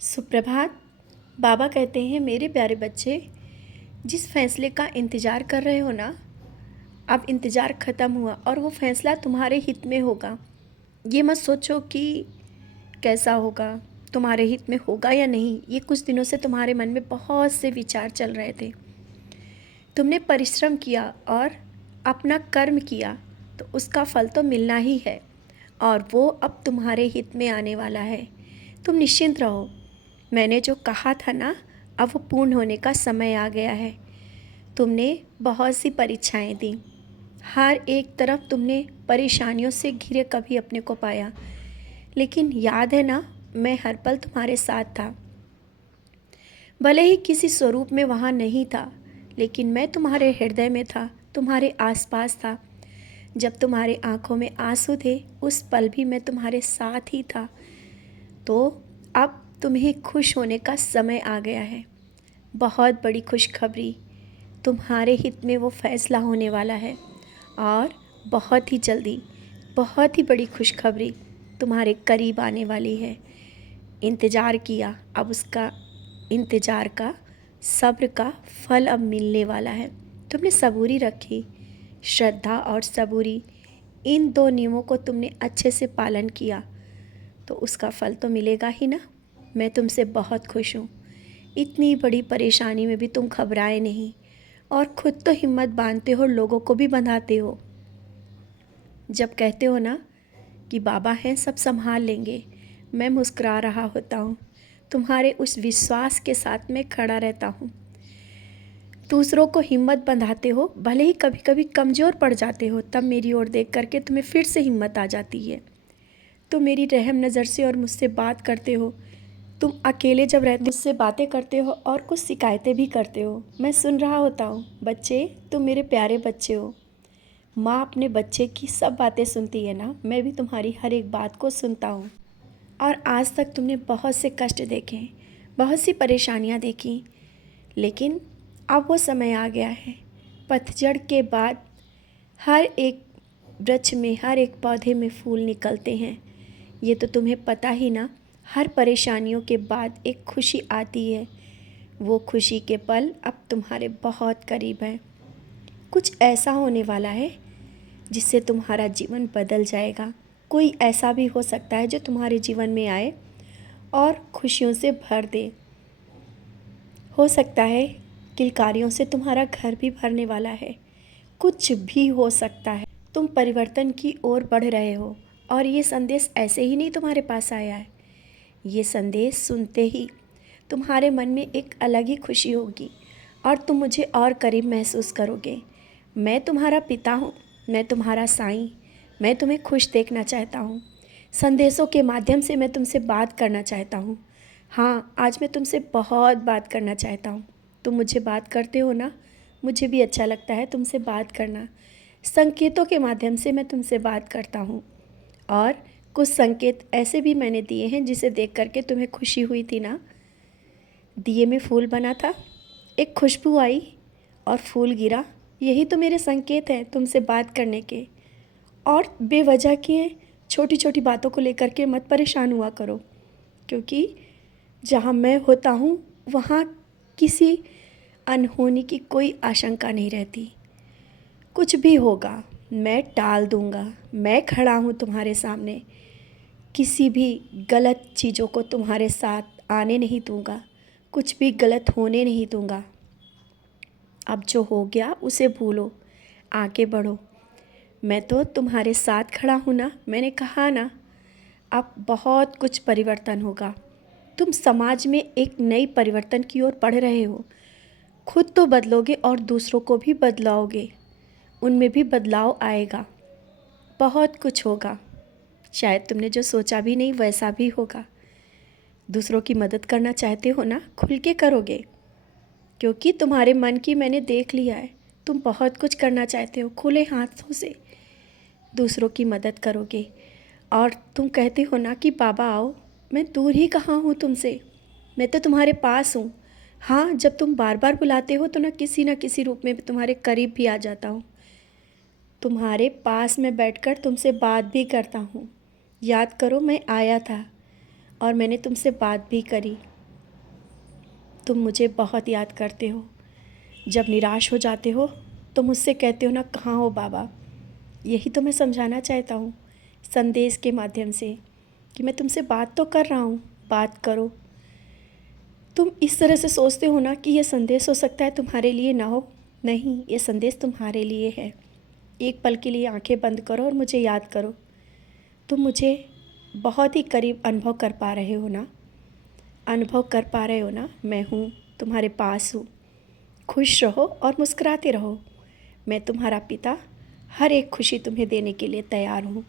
सुप्रभात। बाबा कहते हैं, मेरे प्यारे बच्चे, जिस फैसले का इंतज़ार कर रहे हो ना, अब इंतज़ार ख़त्म हुआ और वो फ़ैसला तुम्हारे हित में होगा। ये मत सोचो कि कैसा होगा, तुम्हारे हित में होगा या नहीं। ये कुछ दिनों से तुम्हारे मन में बहुत से विचार चल रहे थे। तुमने परिश्रम किया और अपना कर्म किया, तो उसका फल तो मिलना ही है और वो अब तुम्हारे हित में आने वाला है। तुम निश्चिंत रहो। मैंने जो कहा था ना, अब वो पूर्ण होने का समय आ गया है। तुमने बहुत सी परीक्षाएं दी, हर एक तरफ तुमने परेशानियों से घिरे कभी अपने को पाया, लेकिन याद है ना, मैं हर पल तुम्हारे साथ था। भले ही किसी स्वरूप में वहाँ नहीं था, लेकिन मैं तुम्हारे हृदय में था, तुम्हारे आसपास था। जब तुम्हारे आंखों में आंसू थे, उस पल भी मैं तुम्हारे साथ ही था। तो अब तुम्हें खुश होने का समय आ गया है। बहुत बड़ी खुशखबरी, तुम्हारे हित में वो फैसला होने वाला है और बहुत ही जल्दी बहुत ही बड़ी खुशखबरी तुम्हारे करीब आने वाली है। इंतज़ार किया, अब उसका इंतज़ार का, सब्र का फल अब मिलने वाला है। तुमने सबूरी रखी, श्रद्धा और सबूरी, इन दो नियमों को तुमने अच्छे से पालन किया, तो उसका फल तो मिलेगा ही ना। मैं तुमसे बहुत खुश हूँ। इतनी बड़ी परेशानी में भी तुम घबराए नहीं और खुद तो हिम्मत बांधते हो, लोगों को भी बंधाते हो। जब कहते हो ना कि बाबा हैं, सब संभाल लेंगे, मैं मुस्कुरा रहा होता हूँ। तुम्हारे उस विश्वास के साथ मैं खड़ा रहता हूँ। दूसरों को हिम्मत बंधाते हो, भले ही कभी कभी कमज़ोर पड़ जाते हो, तब मेरी ओर देख करके तुम्हें फिर से हिम्मत आ जाती है। तुम मेरी रहम नज़र से और मुझसे बात करते हो। तुम अकेले जब रहते मुझसे बातें करते हो और कुछ शिकायतें भी करते हो, मैं सुन रहा होता हूँ। बच्चे, तुम मेरे प्यारे बच्चे हो। माँ अपने बच्चे की सब बातें सुनती है ना, मैं भी तुम्हारी हर एक बात को सुनता हूँ। और आज तक तुमने बहुत से कष्ट देखे, बहुत सी परेशानियाँ देखी, लेकिन अब वो समय आ गया है। पतझड़ के बाद हर एक वृक्ष में, हर एक पौधे में फूल निकलते हैं। ये तो तुम्हें पता ही ना। हर परेशानियों के बाद एक खुशी आती है। वो खुशी के पल अब तुम्हारे बहुत करीब हैं। कुछ ऐसा होने वाला है जिससे तुम्हारा जीवन बदल जाएगा। कोई ऐसा भी हो सकता है जो तुम्हारे जीवन में आए और खुशियों से भर दे। हो सकता है किलकारियों से तुम्हारा घर भी भरने वाला है। कुछ भी हो सकता है। तुम परिवर्तन की ओर बढ़ रहे हो और ये संदेश ऐसे ही नहीं तुम्हारे पास आया है। ये संदेश सुनते ही तुम्हारे मन में एक अलग ही खुशी होगी और तुम मुझे और करीब महसूस करोगे। मैं तुम्हारा पिता हूँ, मैं तुम्हारा साईं। मैं तुम्हें खुश देखना चाहता हूँ। संदेशों के माध्यम से मैं तुमसे बात करना चाहता हूँ। हाँ, आज मैं तुमसे बहुत बात करना चाहता हूँ। तुम मुझे बात करते हो ना, मुझे भी अच्छा लगता है तुमसे बात करना। संकेतों के माध्यम से मैं तुमसे बात करता हूँ और कुछ संकेत ऐसे भी मैंने दिए हैं जिसे देख करके तुम्हें खुशी हुई थी ना। दिए में फूल बना था, एक खुशबू आई और फूल गिरा। यही तो मेरे संकेत हैं तुमसे बात करने के। और बेवजह की छोटी छोटी बातों को लेकर के मत परेशान हुआ करो, क्योंकि जहाँ मैं होता हूँ वहाँ किसी अनहोनी की कोई आशंका नहीं रहती। कुछ भी होगा मैं टाल दूँगा। मैं खड़ा हूँ तुम्हारे सामने। किसी भी गलत चीज़ों को तुम्हारे साथ आने नहीं दूँगा, कुछ भी गलत होने नहीं दूँगा। अब जो हो गया उसे भूलो, आगे बढ़ो। मैं तो तुम्हारे साथ खड़ा हूँ ना। मैंने कहा ना, अब बहुत कुछ परिवर्तन होगा। तुम समाज में एक नई परिवर्तन की ओर बढ़ रहे हो। खुद तो बदलोगे और दूसरों को भी बदलाओगे। उनमें भी बदलाव आएगा। बहुत कुछ होगा। शायद तुमने जो सोचा भी नहीं वैसा भी होगा। दूसरों की मदद करना चाहते हो ना, खुल के करोगे, क्योंकि तुम्हारे मन की मैंने देख लिया है। तुम बहुत कुछ करना चाहते हो। खुले हाथों से दूसरों की मदद करोगे। और तुम कहते हो ना कि बाबा आओ, मैं दूर ही कहाँ हूँ तुमसे, मैं तो तुम्हारे पास हूँ। हाँ, जब तुम बार बार बुलाते हो तो ना किसी रूप में तुम्हारे करीब भी आ जाता हूँ। तुम्हारे पास में बैठकर तुमसे बात भी करता हूँ। याद करो, मैं आया था और मैंने तुमसे बात भी करी। तुम मुझे बहुत याद करते हो। जब निराश हो जाते हो तो मुझसे कहते हो ना, कहाँ हो बाबा। यही तो मैं समझाना चाहता हूँ संदेश के माध्यम से, कि मैं तुमसे बात तो कर रहा हूँ, बात करो। तुम इस तरह से सोचते हो ना कि ये संदेश हो सकता है तुम्हारे लिए ना हो। नहीं, ये संदेश तुम्हारे लिए है। एक पल के लिए आंखें बंद करो और मुझे याद करो। तुम मुझे बहुत ही करीब अनुभव कर पा रहे हो ना, अनुभव कर पा रहे हो ना, मैं हूँ, तुम्हारे पास हूँ। खुश रहो और मुस्कुराते रहो। मैं तुम्हारा पिता हर एक खुशी तुम्हें देने के लिए तैयार हूँ।